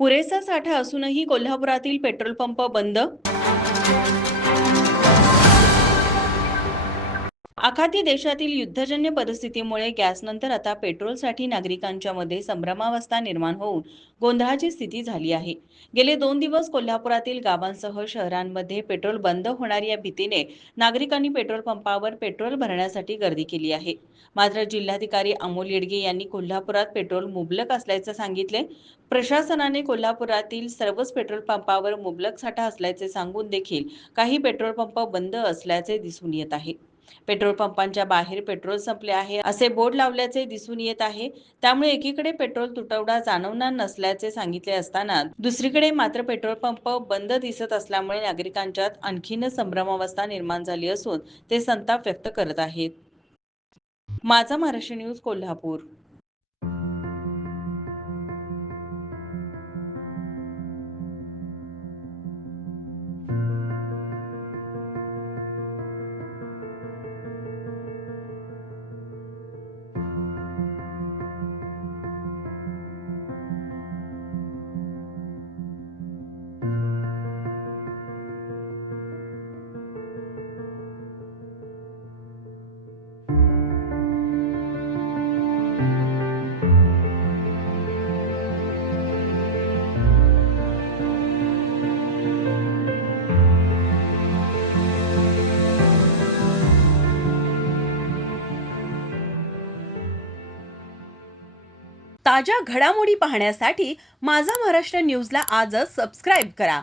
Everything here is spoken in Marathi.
पुरेसा साठा असूनही कोल्हापुरातील पेट्रोल पंप बंद. आखाती देशातील युद्धजन्य परिस्थितीमुळे गॅसनंतर आता पेट्रोलसाठी नागरिकांच्या मध्ये संभ्रमावस्था निर्माण होऊन गोंधळाची स्थिती झाली आहे. गेले 2 दिवस कोल्हापुरातील गावांसह शहरांमध्ये पेट्रोल बंद होणार या भीतीने नागरिकांनी पेट्रोल पंपावर पेट्रोल भरण्यासाठी गर्दी केली आहे. मात्र जिल्हाधिकारी अमोल येडगे यांनी कोल्हापुरात पेट्रोल मुबलक असल्याचे सांगितले. प्रशासनाने कोल्हापुरातील सर्वच पेट्रोल पंपावर मुबलक साठा असल्याचे सांगून देखील काही पेट्रोल पंप बंद असल्याचे दिसून येत आहे. पेट्रोल पंपांच्या बाहेर पेट्रोल संपले आहे असे बोर्ड लावल्याचे दिसून येत आहे. त्यामुळे एकीकडे पेट्रोल तुटवडा जाणवणार नसल्याचे सांगितले असताना दुसरीकडे मात्र पेट्रोल पंप बंद दिसत असल्यामुळे नागरिकांच्यात आणखीनच संभ्रमावस्था निर्माण झाली असून ते संताप व्यक्त करत आहेत. माझा महाराष्ट्र न्यूज कोल्हापूर. ताज्या घडामोडी पाहण्यासाठी माझा महाराष्ट्र न्यूजला आजच सबस्क्राईब करा.